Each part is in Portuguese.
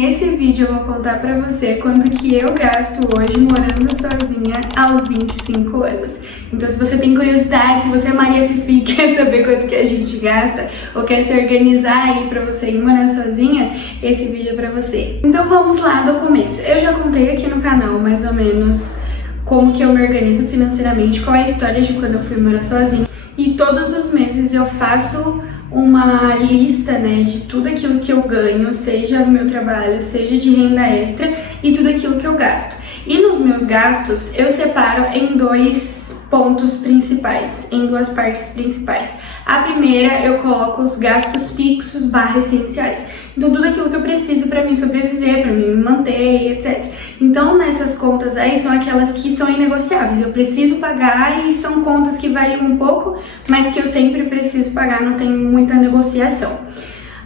nesse vídeo eu vou contar pra você quanto que eu gasto hoje morando sozinha aos 25 anos. Então se você tem curiosidade, se você é Maria Fifi, quer saber quanto que a gente gasta ou quer se organizar aí pra você ir morar sozinha, esse vídeo é pra você. Então vamos lá do começo. Eu já contei aqui no canal mais ou menos como que eu me organizo financeiramente, qual é a história de quando eu fui morar sozinha. E todos os meses eu faço uma lista, né, de tudo aquilo que eu ganho, seja no meu trabalho, seja de renda extra e tudo aquilo que eu gasto. E nos meus gastos eu separo em dois pontos principais, em duas partes principais. A primeira eu coloco os gastos fixos / essenciais. Então tudo aquilo que eu preciso para mim sobreviver, para mim me manter, etc. Então nessas contas aí são aquelas que são inegociáveis. Eu preciso pagar e são contas que variam um pouco, mas que eu sempre preciso pagar, não tem muita negociação.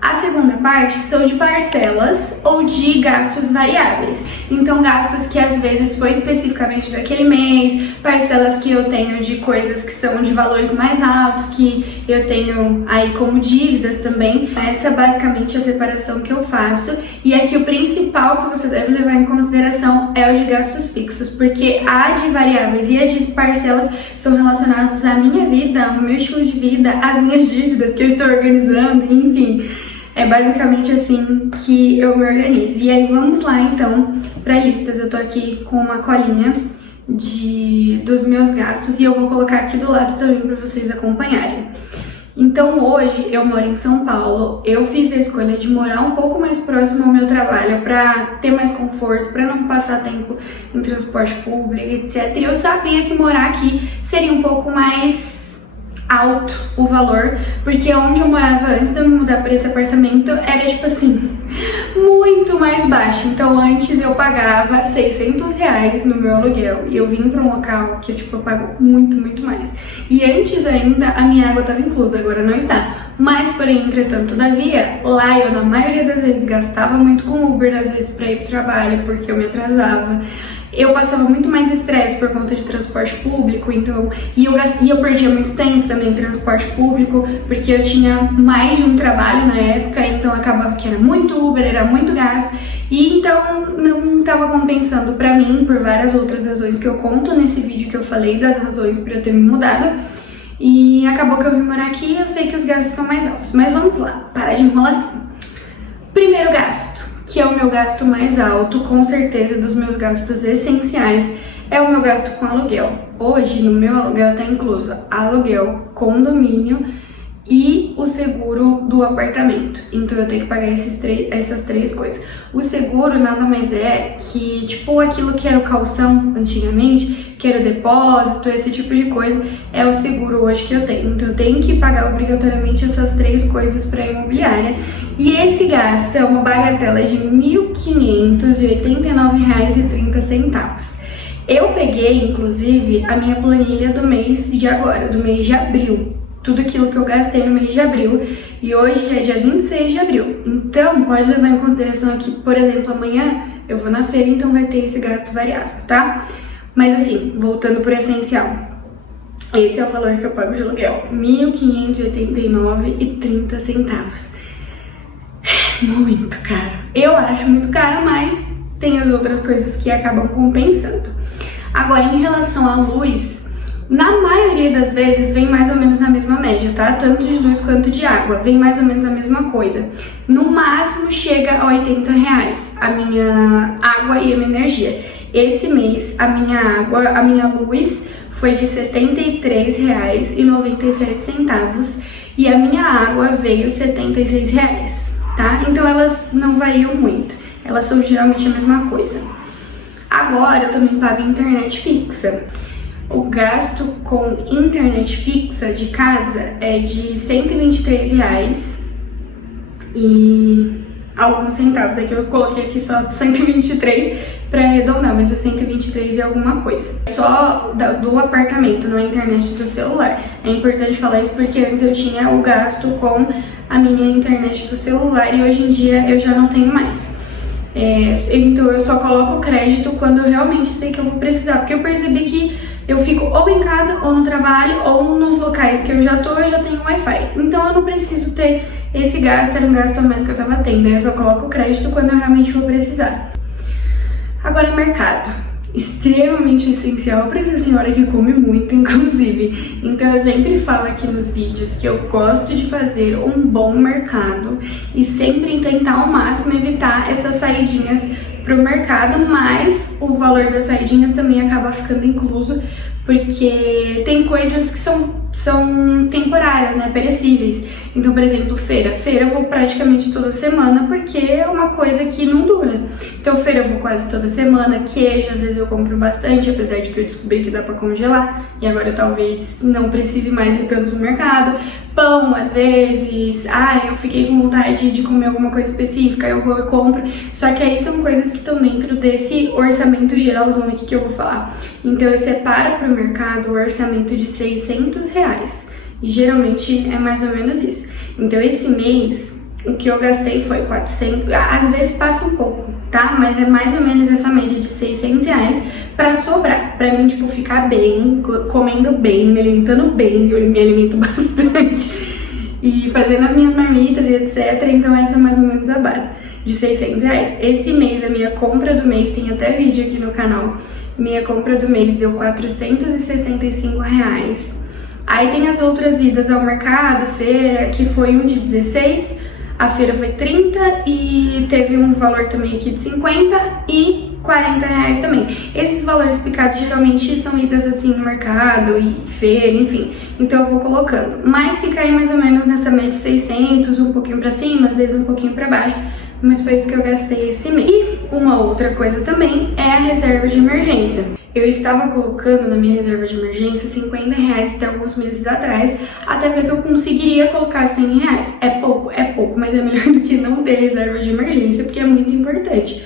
A segunda parte são de parcelas ou de gastos variáveis. Então gastos que às vezes foi especificamente daquele mês, parcelas que eu tenho de coisas que são de valores mais altos, que eu tenho aí como dívidas também. Essa é basicamente a separação que eu faço. E aqui o principal que você deve levar em consideração é o de gastos fixos, porque a de variáveis e a de parcelas são relacionados à minha vida, ao meu estilo de vida, às minhas dívidas que eu estou organizando, enfim. É basicamente assim que eu me organizo. E aí vamos lá então para listas. Eu tô aqui com uma colinha dos meus gastos e eu vou colocar aqui do lado também para vocês acompanharem. Então hoje eu moro em São Paulo. Eu fiz a escolha de morar um pouco mais próximo ao meu trabalho para ter mais conforto, para não passar tempo em transporte público, etc. E eu sabia que morar aqui seria um pouco mais alto o valor, porque onde eu morava antes de eu me mudar para esse apartamento era tipo assim, muito mais baixo. Então antes eu pagava R$600 no meu aluguel e eu vim para um local que eu pago muito mais. E antes ainda a minha água estava inclusa, agora não está. Mas porém, entretanto, todavia, lá eu na maioria das vezes gastava muito com Uber, às vezes para ir pro trabalho porque eu me atrasava. Eu passava muito mais estresse por conta de transporte público, então, e eu perdia muito tempo também em transporte público, porque eu tinha mais de um trabalho na época, então acabava que era muito Uber, era muito gasto, e então não estava compensando pra mim por várias outras razões que eu conto nesse vídeo que eu falei das razões pra eu ter me mudado. E acabou que eu vim morar aqui e eu sei que os gastos são mais altos, mas vamos lá, parar de enrolação. Primeiro gasto, que é o meu gasto mais alto, com certeza dos meus gastos essenciais, é o meu gasto com aluguel. Hoje, no meu aluguel está incluso aluguel, condomínio e o seguro do apartamento. Então eu tenho que pagar essas três coisas. O seguro nada mais é que, tipo, aquilo que era o calção antigamente, que era o depósito, esse tipo de coisa, é o seguro hoje que eu tenho. Então eu tenho que pagar obrigatoriamente essas três coisas para a imobiliária. E esse gasto é uma bagatela de R$ 1.589,30. Eu peguei, inclusive, a minha planilha do mês de agora, do mês de abril. Tudo aquilo que eu gastei no mês de abril, e hoje é dia 26 de abril. Então, pode levar em consideração aqui, por exemplo, amanhã eu vou na feira, então vai ter esse gasto variável, tá? Mas assim, voltando pro essencial, esse é o valor que eu pago de aluguel, R$ 1.589,30. Muito caro. Eu acho muito caro, mas tem as outras coisas que acabam compensando. Agora, em relação à luz, na maioria das vezes vem mais ou menos a mesma média, tá? Tanto de luz quanto de água, vem mais ou menos a mesma coisa. No máximo chega a R$80 a minha água e a minha energia. Esse mês a minha luz foi de R$ 73,97 e a minha água veio R$ 76, tá? Então elas não variam muito, elas são geralmente a mesma coisa. Agora eu também pago internet fixa. O gasto com internet fixa de casa é de R$ 123 e alguns centavos. Aqui eu coloquei aqui só 123 para arredondar, mas é 123 e alguma coisa. Só do apartamento, não é internet do celular. É importante falar isso porque antes eu tinha o gasto com a minha internet do celular e hoje em dia eu já não tenho mais. Então eu só coloco crédito quando eu realmente sei que eu vou precisar, porque eu percebi que eu fico ou em casa, ou no trabalho, ou nos locais que eu já tenho Wi-Fi. Então eu não preciso ter esse gasto, era um gasto a mais que eu tava tendo. Eu só coloco crédito quando eu realmente vou precisar. Agora, mercado. Extremamente essencial para essa senhora que come muito, inclusive. Então eu sempre falo aqui nos vídeos que eu gosto de fazer um bom mercado e sempre tentar ao máximo evitar essas saidinhas pro mercado, mas o valor das saidinhas também acaba ficando incluso, porque tem coisas que são temporárias, né, perecíveis. Então, por exemplo, feira eu vou praticamente toda semana, porque é uma coisa que não dura. Então, feira eu vou quase toda semana, queijo, às vezes eu compro bastante, apesar de que eu descobri que dá pra congelar, e agora talvez não precise mais ir tanto no mercado. Pão, às vezes, eu fiquei com vontade de comer alguma coisa específica, eu vou e compro. Só que aí são coisas que estão dentro desse orçamento geralzão aqui que eu vou falar. Então, eu separo pro mercado o orçamento de R$600. E geralmente é mais ou menos isso. Então esse mês o que eu gastei foi 400, às vezes passa um pouco, tá? Mas é mais ou menos essa média de R$600 pra sobrar, pra mim, tipo, ficar bem, comendo bem, me alimentando bem, eu me alimento bastante e fazendo as minhas marmitas e etc. Então essa é mais ou menos a base de R$600. Esse mês, a minha compra do mês, tem até vídeo aqui no canal, minha compra do mês deu R$465. Aí tem as outras idas ao mercado, feira, que foi um de 16, a feira foi 30 e teve um valor também aqui de 50 e R$40 também. Esses valores picados geralmente são idas assim no mercado e feira, enfim. Então eu vou colocando. Mas fica aí mais ou menos nessa média de 600, um pouquinho pra cima, às vezes um pouquinho pra baixo. Mas foi isso que eu gastei esse mês. E uma outra coisa também é a reserva de emergência. Eu estava colocando na minha reserva de emergência R$50 até alguns meses atrás, até ver que eu conseguiria colocar R$100. É pouco, mas é melhor do que não ter reserva de emergência, porque é muito importante.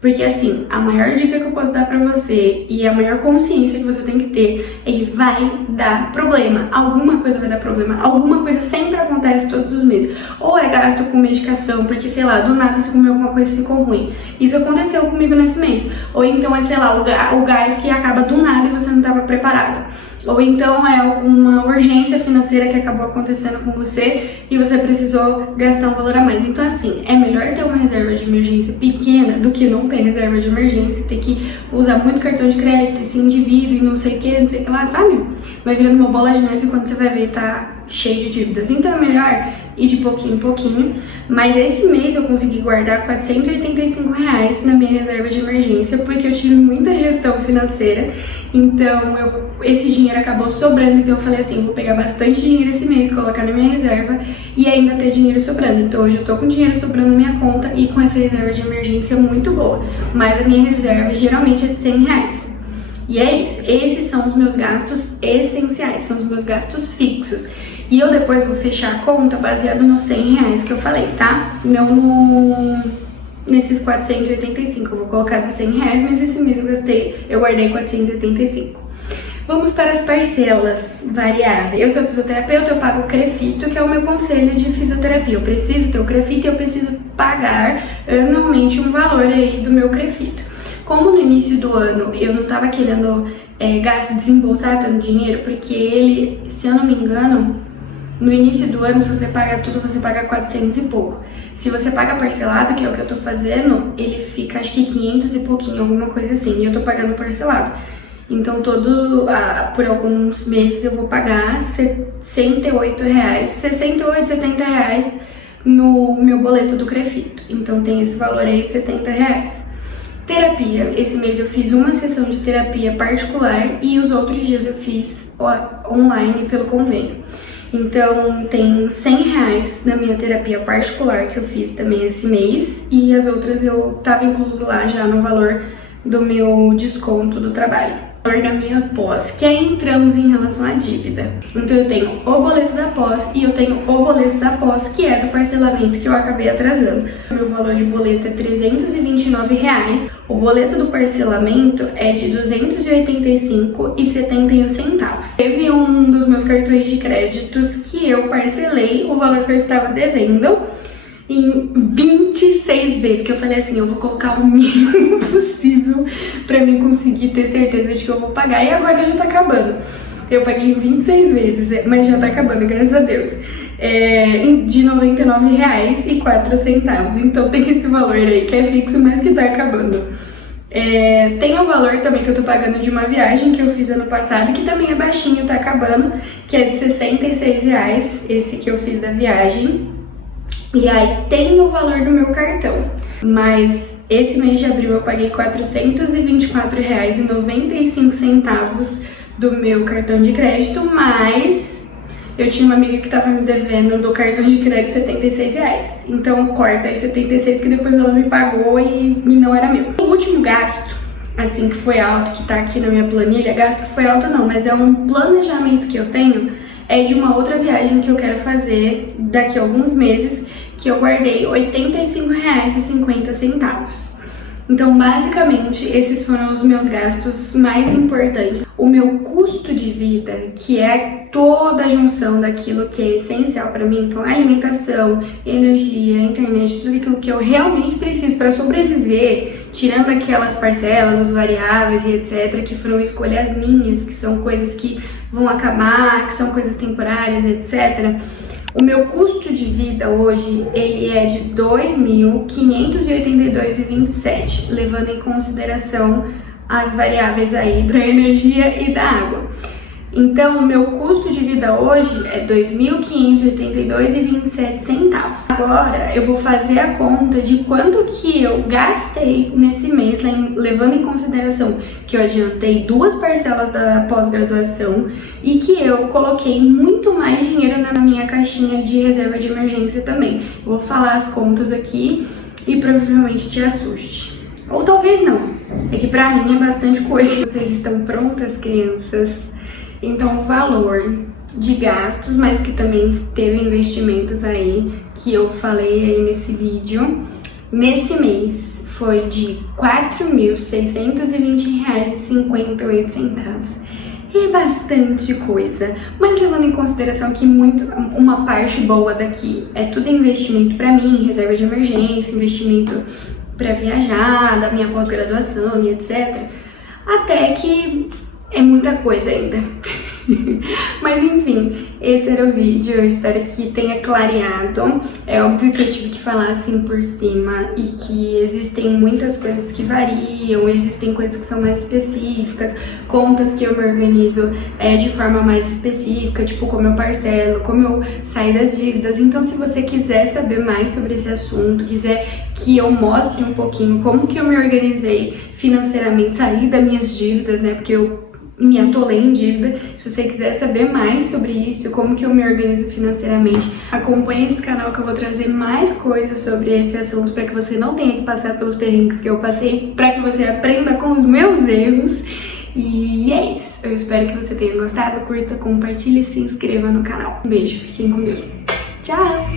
Porque assim, a maior dica que eu posso dar pra você e a maior consciência que você tem que ter é que vai dar problema. Alguma coisa vai dar problema, alguma coisa sempre acontece todos os meses. Ou é gasto com medicação, porque sei lá, do nada você comeu alguma coisa e ficou ruim. Isso aconteceu comigo nesse mês. Ou então é, sei lá, o gás que acaba do nada e você não estava preparado. Ou então é uma urgência financeira que acabou acontecendo com você e você precisou gastar um valor a mais. Então assim, é melhor ter uma reserva de emergência pequena do que não ter reserva de emergência, ter que usar muito cartão de crédito, esse indivíduo e não sei o que lá, sabe? Vai virando uma bola de neve e quando você vai ver tá cheio de dívidas. Então é melhor ir de pouquinho em pouquinho. Mas esse mês eu consegui guardar R$485 na minha reserva de emergência, porque eu tive muita gestão financeira. Então esse dinheiro acabou sobrando, então eu falei assim, vou pegar bastante dinheiro esse mês, colocar na minha reserva e ainda ter dinheiro sobrando. Então hoje eu tô com dinheiro sobrando na minha conta e com essa reserva de emergência muito boa. Mas a minha reserva geralmente é de R$100. E é isso, esses são os meus gastos essenciais, são os meus gastos fixos. E eu depois vou fechar a conta baseado nos R$100 que eu falei, tá? Não nesses 485, eu vou colocar dos R$100, mas esse mês eu guardei 485. Vamos para as parcelas variáveis. Eu sou fisioterapeuta, eu pago o Crefito, que é o meu conselho de fisioterapia. Eu preciso ter o Crefito e eu preciso pagar anualmente um valor aí do meu Crefito. Como no início do ano eu não tava querendo desembolsar tanto dinheiro, porque ele, se eu não me engano, no início do ano, se você paga tudo, você paga 400 e pouco. Se você paga parcelado, que é o que eu tô fazendo, ele fica acho que 500 e pouquinho, alguma coisa assim. E eu tô pagando parcelado. Então por alguns meses eu vou pagar R$68, 68, R$70 no meu boleto do Crefito. Então tem esse valor aí de R$70. Terapia, esse mês eu fiz uma sessão de terapia particular e os outros dias eu fiz online pelo convênio. Então tem R$100 na minha terapia particular que eu fiz também esse mês e as outras eu tava incluso lá já no valor do meu desconto do trabalho. Valor da minha pós, que aí entramos em relação à dívida. Então eu tenho o boleto da pós e eu tenho o boleto da pós, que é do parcelamento que eu acabei atrasando. O meu valor de boleto é R$329. O boleto do parcelamento é de R$285,71. Teve um dos meus cartões de créditos que eu parcelei o valor que eu estava devendo. em 26 vezes, que eu falei assim, eu vou colocar o mínimo possível pra mim conseguir ter certeza de que eu vou pagar, e agora já tá acabando. Eu paguei 26 vezes, mas já tá acabando, graças a Deus. De R$ 99,04. Então tem esse valor aí que é fixo, mas que tá acabando. Tem o valor também que eu tô pagando de uma viagem que eu fiz ano passado, que também é baixinho, tá acabando, que é de R$ 66, esse que eu fiz da viagem. E aí tem o valor do meu cartão, mas esse mês de abril eu paguei R$ 424,95 do meu cartão de crédito, mas eu tinha uma amiga que tava me devendo do cartão de crédito R$ 76. Então corta aí 76 que depois ela me pagou e não era meu. O último gasto, assim, que foi alto, que tá aqui na minha planilha, gasto que foi alto não, mas é um planejamento que eu tenho, é de uma outra viagem que eu quero fazer daqui a alguns meses, que eu guardei R$ 85,50. Então, basicamente, esses foram os meus gastos mais importantes. O meu custo de vida, que é toda a junção daquilo que é essencial para mim, então alimentação, energia, internet, tudo aquilo que eu realmente preciso para sobreviver, tirando aquelas parcelas, os variáveis e etc, que foram escolhas minhas, que são coisas que vão acabar, que são coisas temporárias, etc. O meu custo de vida hoje, ele é de R$ 2.582,27, levando em consideração as variáveis aí da energia e da água. Então, o meu custo de vida hoje é R$ 2.582,27. Agora, eu vou fazer a conta de quanto que eu gastei nesse mês, levando em consideração que eu adiantei 2 parcelas da pós-graduação e que eu coloquei muito mais dinheiro na minha caixinha de reserva de emergência também. Eu vou falar as contas aqui e provavelmente te assuste. Ou talvez não. É que pra mim é bastante coisa. Vocês estão prontas, crianças? Então, o valor de gastos, mas que também teve investimentos aí, que eu falei aí nesse vídeo, nesse mês foi de R$ 4.620,58. É bastante coisa, mas levando em consideração que uma parte boa daqui é tudo investimento pra mim, reserva de emergência, investimento pra viajar, da minha pós-graduação e etc. Até que é muita coisa ainda. Mas enfim, esse era o vídeo, eu espero que tenha clareado. É óbvio que eu tive que falar assim por cima e que existem muitas coisas que variam, existem coisas que são mais específicas, contas que eu me organizo de forma mais específica, tipo como eu parcelo, como eu saio das dívidas. Então, se você quiser saber mais sobre esse assunto, quiser que eu mostre um pouquinho como que eu me organizei financeiramente, sair das minhas dívidas, né, porque eu me atolei em dívida. Se você quiser saber mais sobre isso, como que eu me organizo financeiramente, acompanhe esse canal que eu vou trazer mais coisas sobre esse assunto para que você não tenha que passar pelos perrengues que eu passei, para que você aprenda com os meus erros. E é isso. Eu espero que você tenha gostado, curta, compartilhe e se inscreva no canal. Um beijo, fiquem com Deus. Tchau!